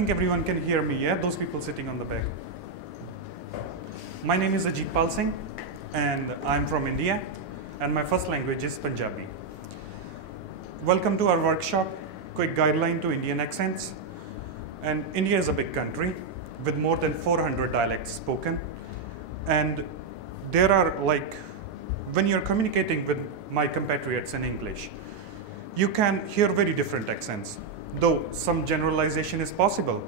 think everyone can hear me, yeah? Those people sitting on the back. My name is Ajitpal Singh, and I'm from India, and my first language is Punjabi. Welcome to our workshop, quick guideline to Indian accents. And India is a big country with more than 400 dialects spoken. And there are when you're communicating with my compatriots in English, you can hear very different accents, though some generalization is possible.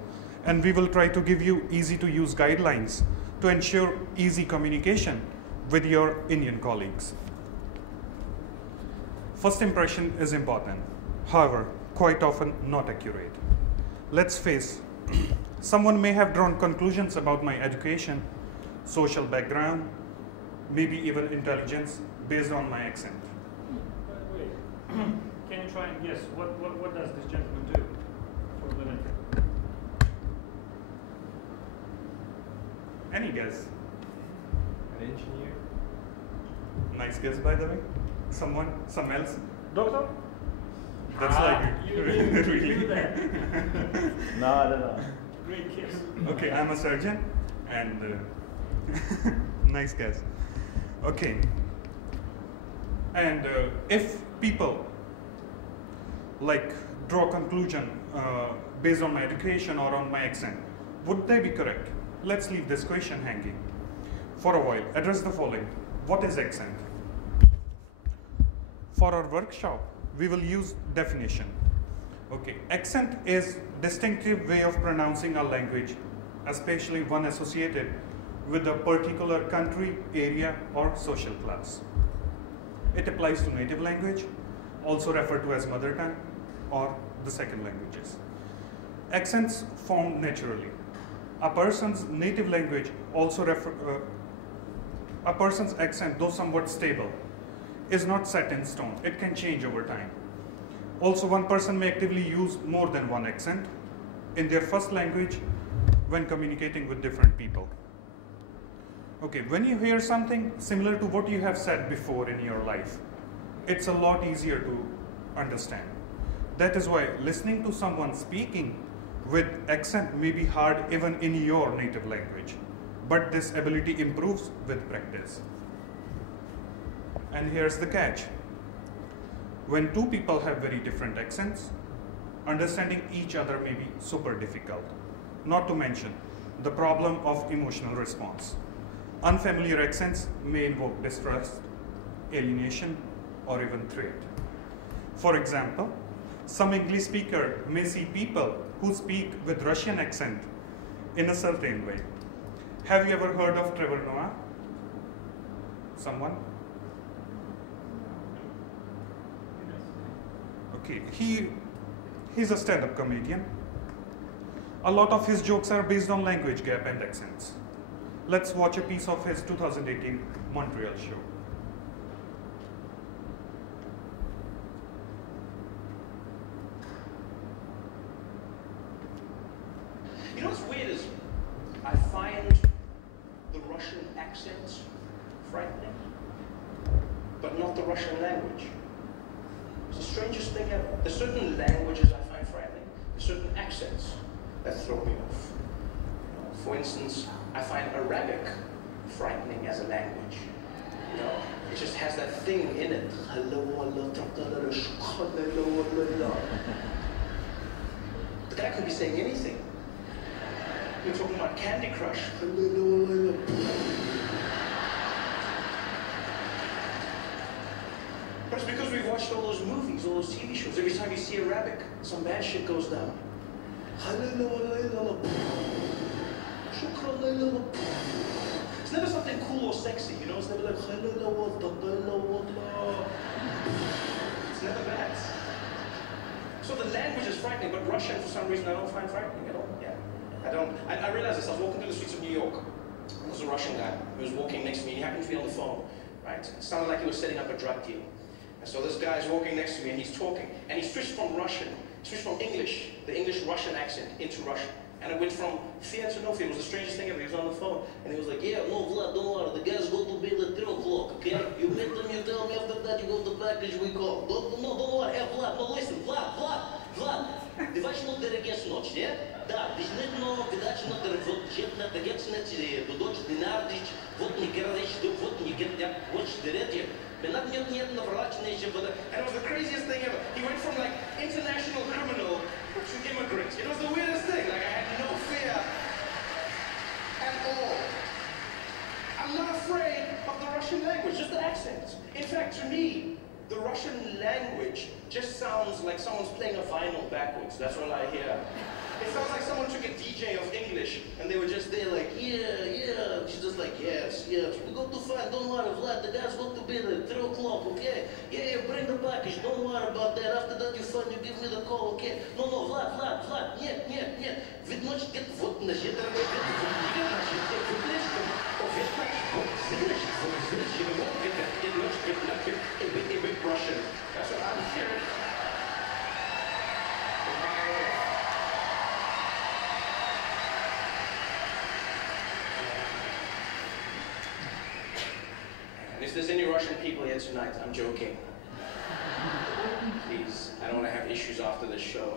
And we will try to give you easy to use guidelines to ensure easy communication with your Indian colleagues. First impression is important, however, quite often not accurate. Let's face, someone may have drawn conclusions about my education, social background, maybe even intelligence based on my accent. Wait, can you try and guess what does this gentleman do for a living? Any guess? An engineer? Nice guess, by the way. Some else? Doctor? That's you really. knew that. No, I don't know. Great guess. Okay, I'm a surgeon, and nice guess. Okay, and if people draw a conclusion based on my education or on my accent, would they be correct? Let's leave this question hanging for a while. Address the following. What is accent? For our workshop, we will use definition. Okay, accent is distinctive way of pronouncing a language, especially one associated with a particular country, area, or social class. It applies to native language, also referred to as mother tongue, or the second languages. Accents form naturally. A person's native language also a person's accent, though somewhat stable, is not set in stone. It can change over time. Also, one person may actively use more than one accent in their first language when communicating with different people. Okay, when you hear something similar to what you have said before in your life, it's a lot easier to understand. That is why listening to someone speaking with accent may be hard even in your native language, but this ability improves with practice. And here's the catch. When two people have very different accents, understanding each other may be super difficult, not to mention the problem of emotional response. Unfamiliar accents may invoke distrust, alienation, or even threat. For example, some English speaker may see people who speak with Russian accent in a certain way. Have you ever heard of Trevor Noah? Someone? Okay, he's a stand-up comedian. A lot of his jokes are based on language gap and accents. Let's watch a piece of his 2018 Montreal show. You know what's weird is I find the Russian accent frightening, but not the Russian language. It's the strangest thing ever. There's certain languages I find frightening. There's certain accents that throw me off. For instance, I find Arabic frightening as a language. It just has that thing in it. The guy could be saying anything. We're talking about Candy Crush. But it's because we've watched all those movies, all those TV shows. Every time you see Arabic, some bad shit goes down. It's never something cool or sexy, It's never like, it's never bad. So the language is frightening, but Russian, for some reason, I don't find frightening at all. Yeah, I don't. I realized this. I was walking through the streets of New York. There was a Russian guy. He was walking next to me. He happened to be on the phone, right? It sounded like he was setting up a drug deal. And so this guy's walking next to me, and he's talking. And he switched from Russian, switched from English, the English-Russian accent, into Russian. And it went from fear to no fear. It was the strangest thing ever. He was on the phone, and he was like, yeah, no, Vlad, don't worry. The guys go to bed at 3 o'clock, okay? You meet them, you tell me after that, you go to the package, we go. Don't worry. Hey, Vlad, no, listen, Vlad. Ты возьму дорогие ночь, yeah? Да, jetzt nicht die Deutsch Dinardic, what me get what me get that watch the radio. And it was the craziest thing ever. He went from like international criminal to immigrant. It was the weirdest thing. Like I had no fear at all. I'm not afraid of the Russian language, just the accent. In fact, to me, the Russian language just sounds like someone's playing a vinyl backwards. That's all I hear. It sounds like someone took a DJ of English and they were just there like, yeah, yeah. She's just like, yes, yes. We go to find, don't worry, Vlad, the guys want to be there, 3 o'clock, okay? Yeah, yeah, bring the package, don't worry about that. After that you find, you give me the call, okay? No, Vlad, нет. Ведь ночь get вот на щит, дорогой, get ночь, get big Russian. That's what I'm hearing. And if there's any Russian people here tonight, I'm joking. Please, I don't want to have issues after the show.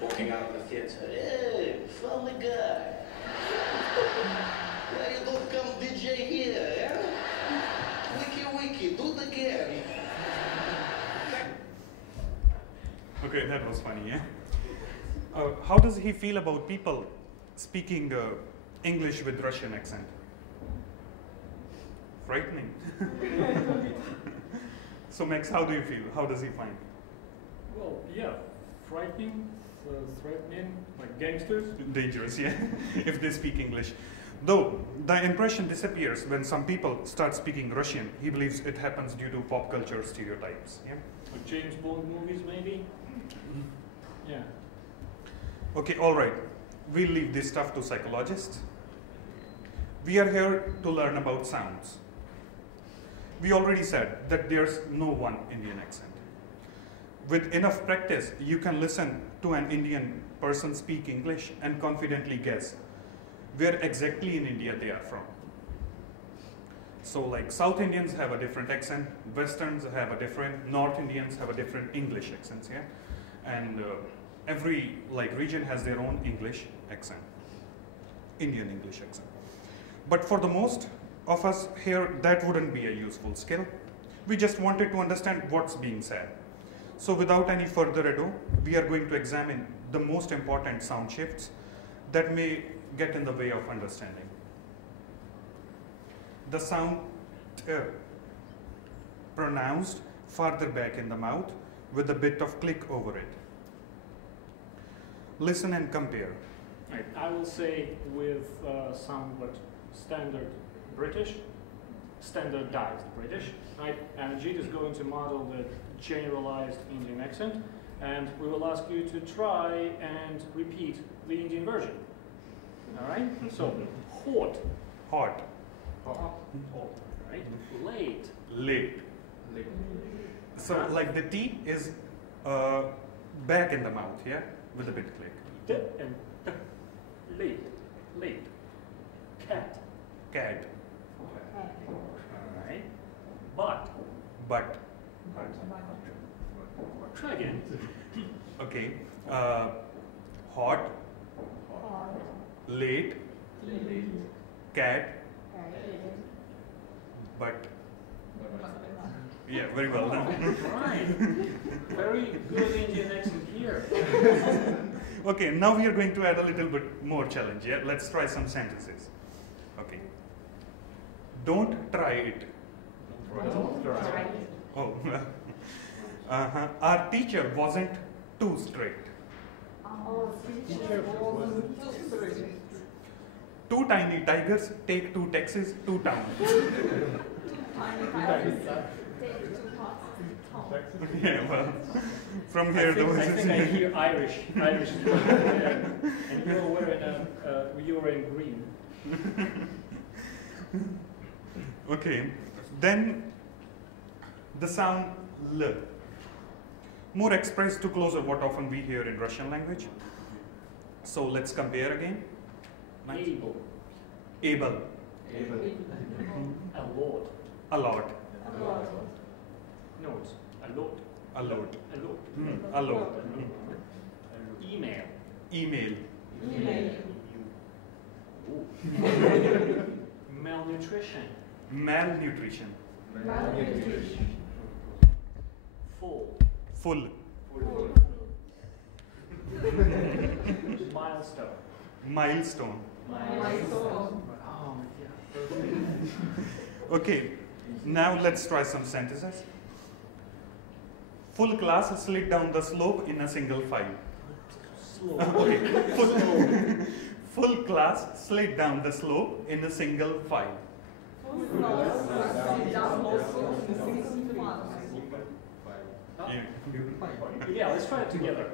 Walking out of the theater, hey, funny guy. Why you don't come DJ here, yeah? Wiki, do it again. Okay, that was funny, yeah? How does he feel about people speaking English with Russian accent? Frightening. So Max, how do you feel? How does he find? Well, yeah, frightening, threatening, like gangsters. Dangerous, yeah, if they speak English. Though the impression disappears when some people start speaking Russian. He believes it happens due to pop culture stereotypes. Yeah. Or James Bond movies, maybe. Yeah. Okay, all right. We'll leave this stuff to psychologists. We are here to learn about sounds. We already said that there's no one Indian accent. With enough practice, you can listen to an Indian person speak English and confidently guess where exactly in India they are from. So like South Indians have a different accent, Westerns have a different, North Indians have a different English accents, yeah? And every region has their own English accent, Indian English accent. But for the most of us here, that wouldn't be a useful skill. We just wanted to understand what's being said. So without any further ado, we are going to examine the most important sound shifts that may get in the way of understanding. The sound pronounced farther back in the mouth with a bit of click over it. Listen and compare. Right. I will say with somewhat standardized British, right? And Ajit is going to model the generalized Indian accent, and we will ask you to try and repeat the Indian version. All right? So, hot. Hot. Right? Late. Late. So like the T is back in the mouth, yeah? With a bit click. D and t. Late. Cat. Cat. All right. But. Try again. Okay. Hot. Late. Cat. But. Yeah, very well done. Right. Very good Indian accent here. Okay, now we are going to add a little bit more challenge. Yeah, let's try some sentences. Okay. Don't try it. Don't try. Oh. Our teacher wasn't too strict. Two tiny tigers take 2 taxis to town. Yeah, well, from here I think I hear Irish. And you're wearing green. Okay, then the sound L. More expressed to closer what often we hear in Russian language. So let's compare again. Able. Able. A lot. A lot. No, it's a lot. A lot. A lot. A lot. Email. Email. Malnutrition. Malnutrition. Full. Full. Milestone. Milestone. Oh, yeah. Okay, now let's try some sentences. Full class slid down the slope in a single file. Slow. Okay. Full class slid down the slope in a single file. Yeah. Yeah, let's try it together.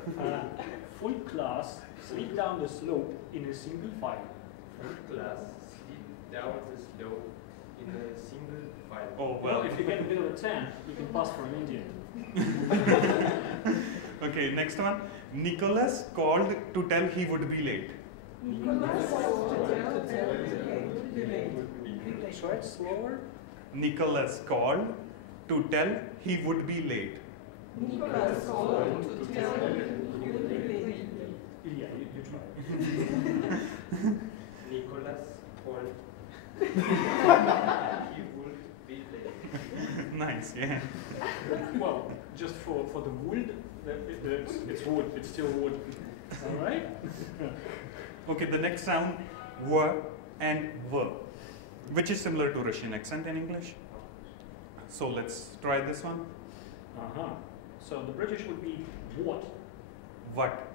Full class slid down the slope in a single file. Full class slid down the slope in a single file. Oh, Well, well. if you get a bit of a 10, you can pass for an Indian. Okay, next one. Nicholas called to tell he would be late. Try it slower. Nicholas called to tell he would be late. Yeah, you try. Nicholas called. He would be late. Nice, yeah. Well, just for the wood, it's wood, it's still wood. All right? Okay, the next sound, w and v, which is similar to Russian accent in English. So let's try this one. Uh-huh. So the British would be what? What?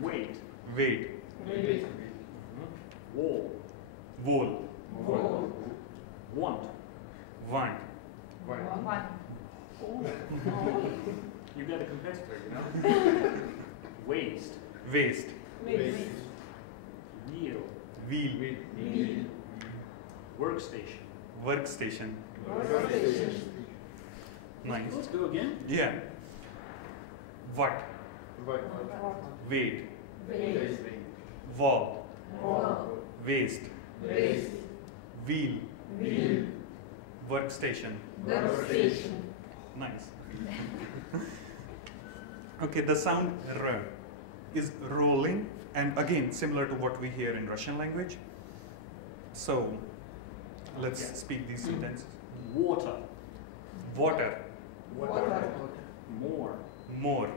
Weight. Wait. Wall. Wool. Want. Want. You got a competitor, you know? Waste. Waste. Wheel. Wheel. Workstation. Workstation. Nice. Let's go again. Yeah. What? Wait. Wall. Waste. Wheel. Workstation. Nice. Okay, the sound r is rolling, and again similar to what we hear in Russian language. So let's Yeah. speak these sentences. Water. Water. More. More.